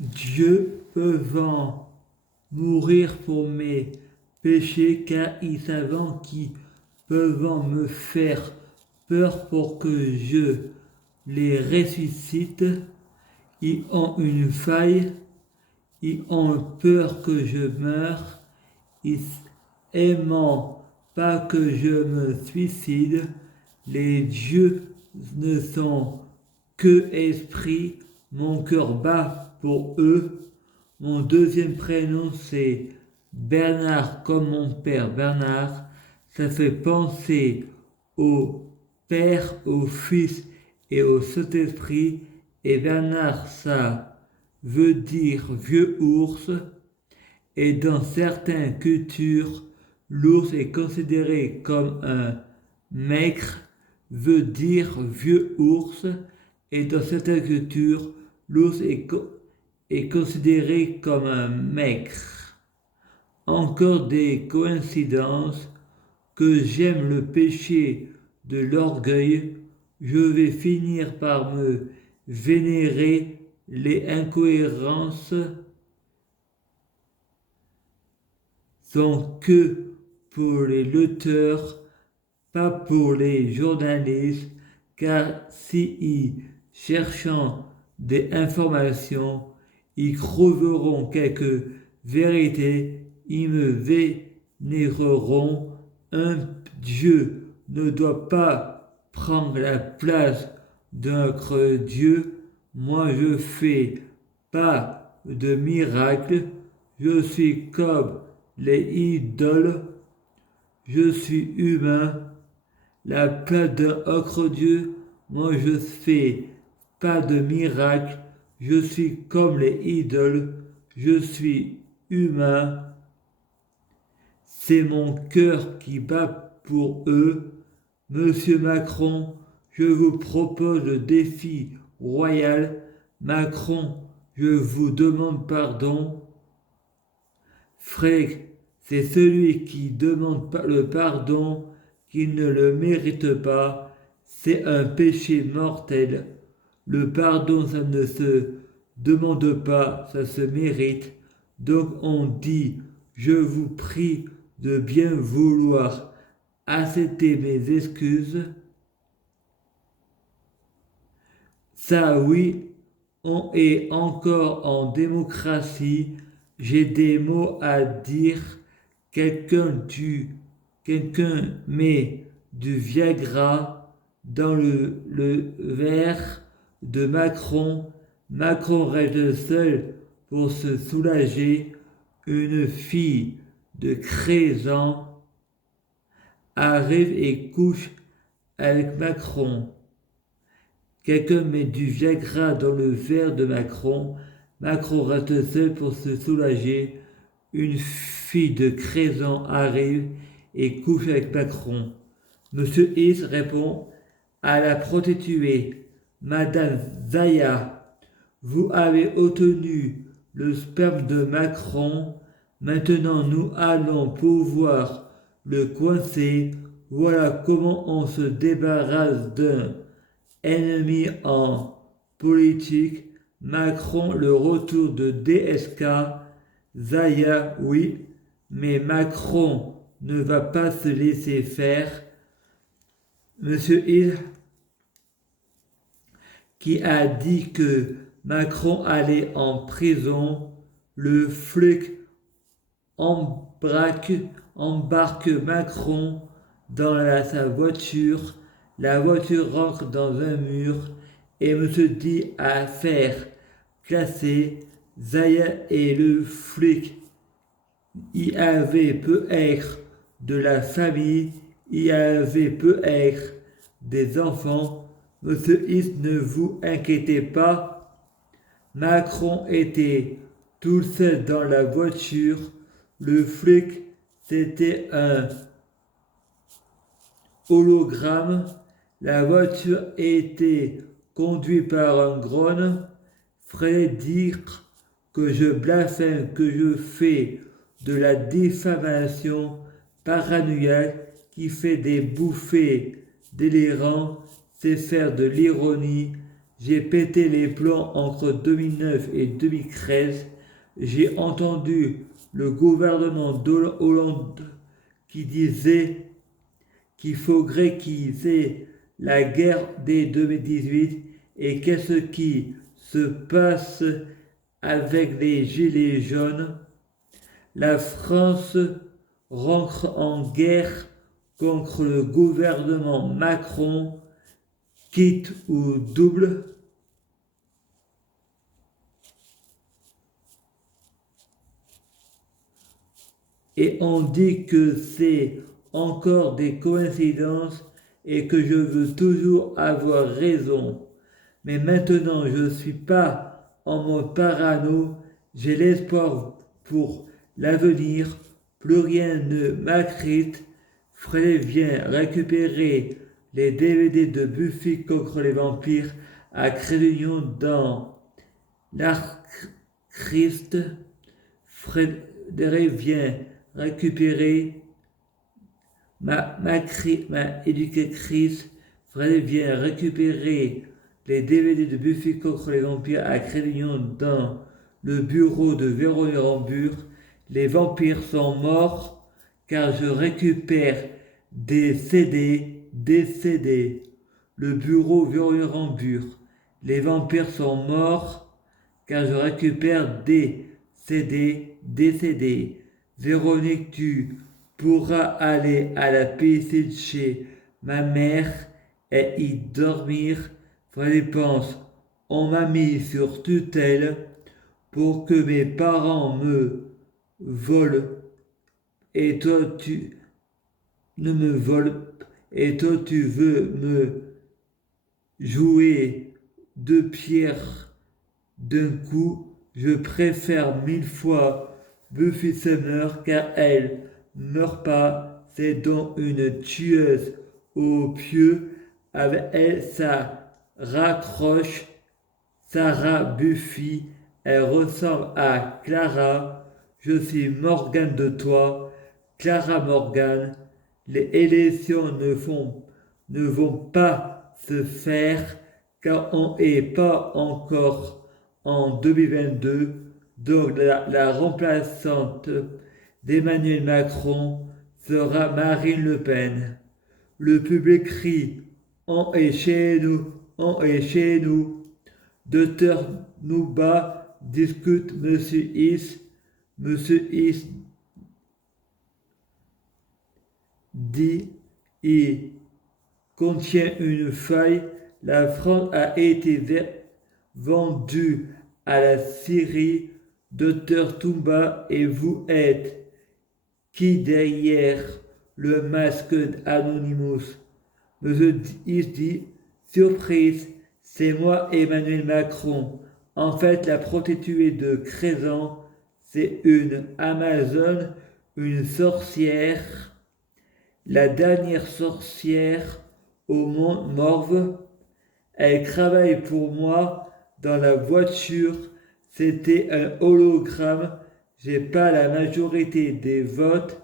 Dieu pouvant mourir pour mes péchés, car il savant qu'ils peuvent me faire peur pour que je les ressuscite, ils ont une faille, ils ont peur que je meure, ils aimant pas que je me suicide, les dieux ne sont que esprit, mon cœur bat pour eux. Mon deuxième prénom c'est Bernard comme mon père Bernard. Ça fait penser au Père, au Fils et au Saint-Esprit. Et Bernard, ça veut dire vieux ours. Et dans certaines cultures, l'ours est considéré comme un maigre, veut dire vieux ours. Et dans certaines cultures, l'ours est considéré comme un maigre. Encore des coïncidences que j'aime le péché de l'orgueil, je vais finir par me vénérer les incohérences sont que pour les lutteurs, pas pour les journalistes, car si cherchant des informations, ils trouveront quelques vérités, ils me vénéreront. Un Dieu ne doit pas prendre la place d'un Dieu. Moi, je fais pas de miracle. Je suis comme les idoles. Je suis humain. La place d'un autre Dieu. Moi, je fais pas de miracle. Je suis comme les idoles. Je suis humain. C'est mon cœur qui bat pour eux. Monsieur Macron, je vous propose le défi royal. Macron, je vous demande pardon. Frère, c'est celui qui demande le pardon qui ne le mérite pas. C'est un péché mortel. Le pardon, ça ne se demande pas, ça se mérite. Donc on dit, je vous prie de bien vouloir accepter mes excuses. Ça oui, on est encore en démocratie. J'ai des mots à dire. Quelqu'un met du Viagra dans le verre de Macron. Macron reste seul pour se soulager. Une fille de 13 ans arrive et couche avec Macron. Quelqu'un met du Viagra dans le verre de Macron. Macron reste seul pour se soulager. Une fille de 13 ans arrive et couche avec Macron. Monsieur Is répond à la prostituée. Madame Zaya, vous avez obtenu le sperme de Macron. Maintenant, nous allons pouvoir le coincer. Voilà comment on se débarrasse d'un ennemi en politique. Macron, le retour de DSK. Zaya, oui, mais Macron ne va pas se laisser faire. Monsieur Hill, qui a dit que Macron allait en prison, le flic embarque Macron dans sa voiture. La voiture rentre dans un mur et me se dit à faire classer. Zaya et le flic y avait peut-être de la famille, y avait peut-être des enfants. Monsieur Is, ne vous inquiétez pas. Macron était tout seul dans la voiture. Le flic, c'était un hologramme. La voiture était conduite par un drone. Fallait dire que je blasphème, que je fais de la diffamation paranoïaque, qui fait des bouffées délirantes, c'est faire de l'ironie. J'ai pété les plombs entre 2009 et 2013. J'ai entendu le gouvernement Hollande qui disait qu'il faudrait qu'ils aient la guerre dès 2018. Et qu'est-ce qui se passe avec les gilets jaunes? La France rentre en guerre contre le gouvernement Macron, quitte ou double. Et on dit que c'est encore des coïncidences et que je veux toujours avoir raison. Mais maintenant, je ne suis pas en mode parano, j'ai l'espoir pour l'avenir, plus rien ne m'attriste. Fred vient récupérer les DVD de Buffy contre les vampires à Crédunion dans l'Arc Christ. Frédéric vient récupérer ma éducatrice. Frédéric vient récupérer les DVD de Buffy contre les vampires à Crédunion dans le bureau de Véronique Rambure. Les vampires sont morts car je récupère des CD. Le bureau Véronique Rambure. Les vampires sont morts car je récupère des CD. Véronique, tu pourras aller à la piscine chez ma mère et y dormir. Freddy pense, on m'a mis sur tutelle pour que mes parents me volent et toi tu ne me voles et toi tu veux me jouer deux pierres d'un coup. Je préfère 1000 fois Buffy Summer car elle meurt pas, c'est donc une tueuse au pieu. Avec elle, ça raccroche. Sarah Buffy, elle ressemble à Clara. Je suis Morgane de toi, Clara Morgane. Les élections ne vont pas se faire car on n'est pas encore en 2022. Donc la remplaçante d'Emmanuel Macron sera Marine Le Pen. Le public crie, on est chez nous. Docteur Nouba discute Monsieur Is. Monsieur Is dit il contient une faille. La France a été vendue à la Syrie. Docteur Toumba et vous êtes qui derrière le masque Anonymous? Monsieur Is dit surprise. C'est moi, Emmanuel Macron. En fait, la prostituée de Crezan, c'est une Amazone, une sorcière, la dernière sorcière au monde morve. Elle travaille pour moi dans la voiture. C'était un hologramme. J'ai pas la majorité des votes.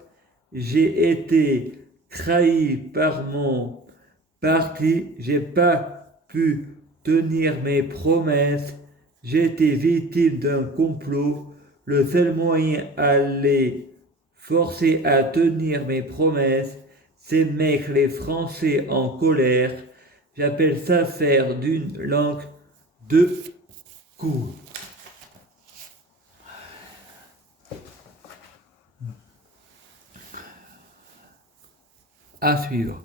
J'ai été trahi par mon parti. J'ai pas pu tenir mes promesses. J'étais victime d'un complot. Le seul moyen à les forcer à tenir mes promesses, c'est mettre les Français en colère. J'appelle ça faire d'une langue deux coups. À suivre.